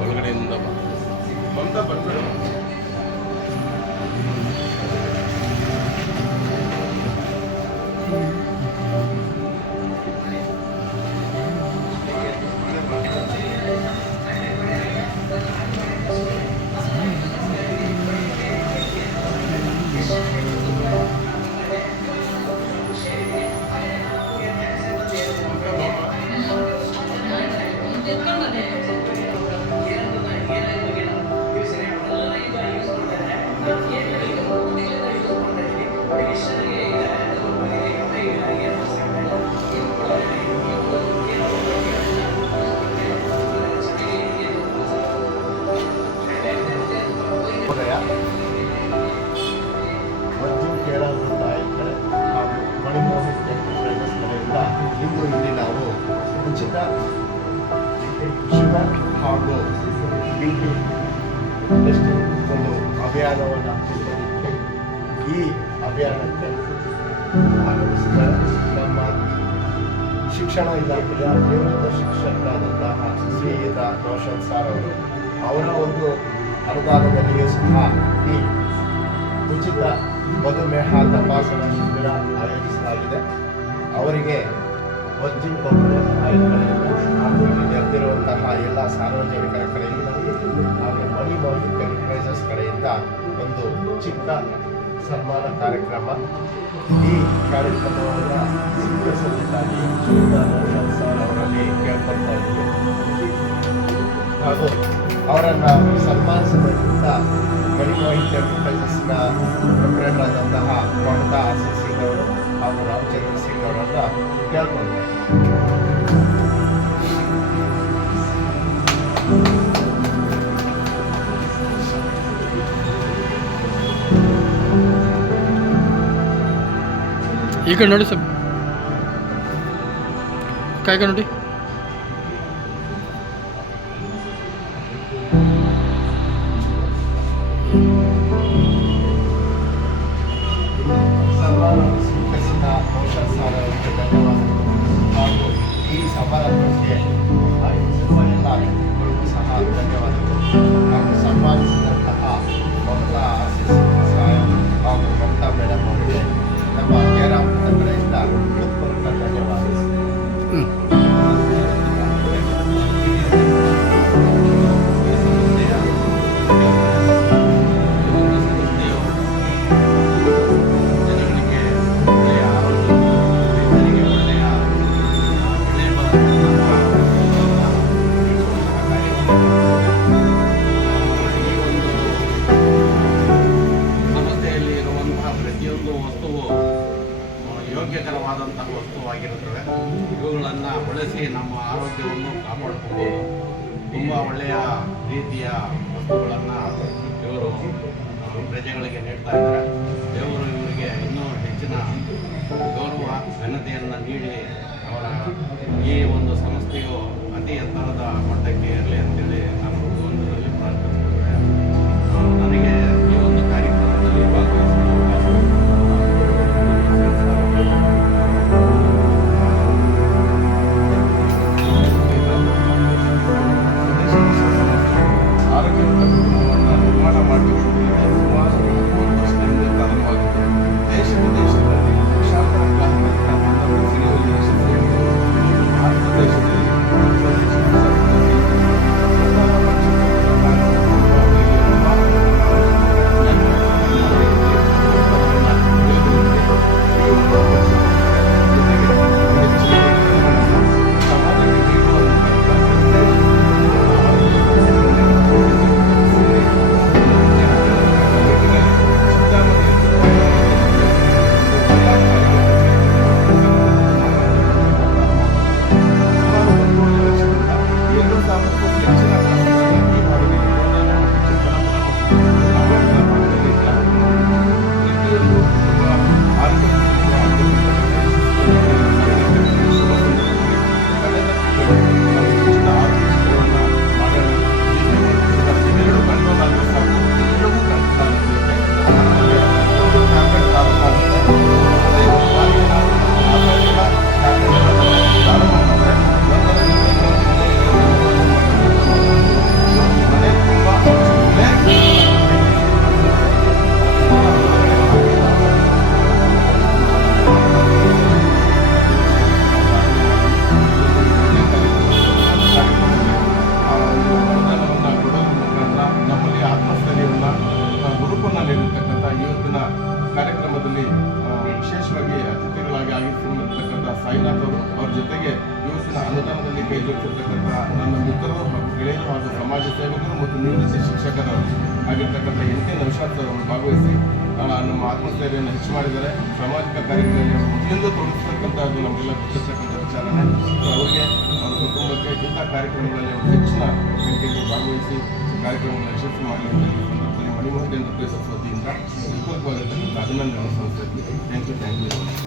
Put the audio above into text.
ಒಳಗಡೆಯಿಂದ ಮಮತಾ ಬರ್ತಾರೆ. ಅರ್ಜುನ್ ಕೇಳಾವೃತ್ತ ಕಡೆ ಹಾಗೂ ಮಣಿಮೋಹನ್ ಎಂಟರ್ಪ್ರೈಸಸ್ ಕಡೆಯಿಂದ ಇಂದು ಇಲ್ಲಿ ನಾವು ಉಚಿತ ಶುಗರ್ ಹಾಗೂ ಬಿಪಿ ಟೆಸ್ಟಿಂಗ್ ಒಂದು ಅಭಿಯಾನವನ್ನು ಹಮ್ಮಿಕೊಂಡಿದ್ದು ಈ ಅಭಿಯಾನಕ್ಕೆ ಆಗಮಿಸಿದ ನಮ್ಮ ಶಿಕ್ಷಣ ಇಲಾಖೆಯ ನಿವೃತ್ತ ಶಿಕ್ಷಕರಾದಂತಹ ಶ್ರೀಯುತ ರೋಷನ್ ಸರ್ ಅವರು ಅವರ ಒಂದು ಅನುದಾನದಲ್ಲಿಯೂ ಸಹ ಈ ಉಚಿತ ಮಧುಮೇಹ ತಪಾಸಣಾ ಶಿಬಿರ ಆಯೋಜಿಸಲಾಗಿದೆ. ಅವರಿಗೆ ವರ್ಜಿನ್ ಕಾರ್ಪೊರೇಟ್ ಆಯಿಲ್ ಕಡೆಯಿಂದ ಹಾಗೂ ಇಲ್ಲಿ ನೆರೆದಿರುವಂತಹ ಎಲ್ಲ ಸಾರ್ವಜನಿಕರ ಕಡೆಯಿಂದ ಹಾಗೂ ಮಣಿಮೋಹನ್ ಎಂಟರ್ಪ್ರೈಸಸ್ ಕಡೆಯಿಂದ ಒಂದು ಚಿಕ್ಕ ಸನ್ಮಾನ ಕಾರ್ಯಕ್ರಮ. ಈ ಕಾರ್ಯಕ್ರಮವನ್ನು ಸ್ವೀಕರಿಸಬೇಕಾಗಿ ಸರ್ ಅವರಲ್ಲಿ ಕೇಳ್ಕೊಳ್ತಾ ಇದ್ದೀವಿ ಹಾಗೂ ಅವರನ್ನು ಸನ್ಮಾನಿಸಬೇಕಿಂತ ಮಣಿಮೋಹನ್ ಎಂಟರ್ಪ್ರೈಸಸ್ನ ಪ್ರೊಪ್ರೈಟರ್ ಆದಂತಹ ಮಮತಾ ಆಸಿಫ್ ಸಿಂಗ್ ಅವರು ಹಾಗೂ ರಾಮಚಂದ್ರ ಸಿಂಗ್ ಅವರನ್ನು ಕೇಳ್ಕೊಳ್ತಾರೆ. ಈ ಕಡೆ ನೋಡಿ ಸರ್, ಕಾಯ್ಕ ನೋಡಿ. ಸನ್ಮಾನವನ್ನು ಸ್ವೀಕರಿಸಿದ ರೋಷನ್ ಸರ್ ಅವರಿಗೆ ಧನ್ಯವಾದಗಳು ಹಾಗೂ ಈ ಸಮಾರಂಭಕ್ಕೆ ಆಗಮಿಸಿರುವ ಎಲ್ಲ ವ್ಯಕ್ತಿಗಳಿಗೂ ಸಹ ಧನ್ಯವಾದಗಳು ಹಾಗೂ ಸನ್ಮಾನಿಸಿದಂತಹ ಮಮತಾ ಆಸಿಫ್ ಸಾಹೇಬ್ ಹಾಗೂ ಮಮತಾ ಮೇಡಮ್ ಅವರಿಗೆ ನಮ್ಮ ಕೇರಾಮೃತ ಕಡೆಯಿಂದ ಹೃತ್ಪೂರ್ವಕ ಧನ್ಯವಾದಗಳು. ಪ್ರತಿಯೊಂದು ವಸ್ತುವು ಯೋಗ್ಯಕರವಾದಂತಹ ವಸ್ತುವಾಗಿರುತ್ತವೆ. ಇವುಗಳನ್ನು ಬಳಸಿ ನಮ್ಮ ಆರೋಗ್ಯವನ್ನು ಕಾಪಾಡಿಕೊಳ್ಳಬಹುದು. ತುಂಬ ಒಳ್ಳೆಯ ರೀತಿಯ ವಸ್ತುಗಳನ್ನು ಇವರು ಪ್ರಜೆಗಳಿಗೆ ನೀಡ್ತಾ ಇದ್ದಾರೆ. ದೇವರು ಇವರಿಗೆ ಇನ್ನೂ ಹೆಚ್ಚಿನ ಗೌರವ ಘನತೆಯನ್ನು ನೀಡಿ ಅವರ ಈ ಒಂದು ಸಂಸ್ಥೆಯು ಅತಿ ಎತ್ತರದ ಮಟ್ಟಕ್ಕೆ ಇರಲಿ ಅಂತೇಳಿ ನಾನು ಭಗವಂತನಲ್ಲಿ ಪ್ರಾರ್ಥಿಸುತ್ತೇನೆ. ನನಗೆ ಈ ಒಂದು ಕಾರ್ಯಕ್ರಮದಲ್ಲಿ ಭಾಗವಹಿಸಲು ಆರೋಗ್ಯವಂತ ಕುಟುಂಬವನ್ನು ನಿರ್ಮಾಣ ಮಾಡಿಕೊಳ್ಳುವುದರಿಂದ ಸುಮಾರು 20 ವರ್ಷಗಳಿಂದ ಪ್ರಾರಂಭವಾಗಿತ್ತು. ದೇಶ ವಿದೇಶಗಳಲ್ಲಿ ಲಕ್ಷಾಂತರ ಗ್ರಾಹಕರನ್ನು ತನ್ನನ್ನು ಸೆಳೆಯುವಲ್ಲಿ ಯಶಸ್ವಿಯಾಗಿದೆ. ಭಾರತ ದೇಶದಲ್ಲಿ ಕಾರ್ಯಕ್ರಮದಲ್ಲಿ ವಿಶೇಷವಾಗಿ ಅತಿಥಿಗಳಾಗಿ ಆಗಿರ್ತಕ್ಕಂಥ ಸಾಯಿನಾಥ್ ಅವರು, ಅವ್ರ ಜೊತೆಗೆ ಇವತ್ತಿನ ಅನುದಾನದಲ್ಲಿ ಕೈ ಜೋಡಿಸಿರ್ತಕ್ಕಂಥ ನನ್ನ ಮಿತ್ರರು ಹಾಗೂ ಗೆಳೆಯರು ಹಾಗೂ ಸಮಾಜ ಸೇವಕರು ಮತ್ತು ನಿವೃತ್ತ ಶಿಕ್ಷಕರು ಆಗಿರ್ತಕ್ಕಂಥ NK ನೌಶಾದ್ ಅವರು ಭಾಗವಹಿಸಿ ನಮ್ಮ ಆತ್ಮಸ್ಥೈರ್ಯವನ್ನು ಹೆಚ್ಚು ಮಾಡಿದ್ದಾರೆ. ಸಾಮಾಜಿಕ ಕಾರ್ಯಗಳಲ್ಲಿ ಮೊದಲಿಂದ ತೊಡಗಿಸ್ತಕ್ಕಂಥದ್ದು ನಮಗೆಲ್ಲ ಗೊತ್ತಿರ್ತಕ್ಕಂಥ ವಿಚಾರನೆ. ಸೊ ಅವರಿಗೆ ಅವರ ಕುಟುಂಬಕ್ಕೆ ಇಂಥ ಕಾರ್ಯಕ್ರಮಗಳಲ್ಲಿ ಅವರು ಹೆಚ್ಚಿನ ಸಂಖ್ಯೆಯಲ್ಲಿ ಭಾಗವಹಿಸಿ ಕಾರ್ಯಕ್ರಮಗಳನ್ನು ಯಶಸ್ವಿ ಮಾಡಲಿ ಅಂತ ಈ ಸಂದರ್ಭದಲ್ಲಿ ಮಣಿಮೋಹನ್ ಎಂಟರ್ಪ್ರೈಸಸ್ ವತಿಯಿಂದ ಹೃತ್ಪೂರ್ವಕವಾಗಿರ್ತಕ್ಕಂಥ ಅಭಿನಂದನೆ ಸಲ್ಲಿಸ್ತಾ ಇದ್ದೀನಿ. Thank you.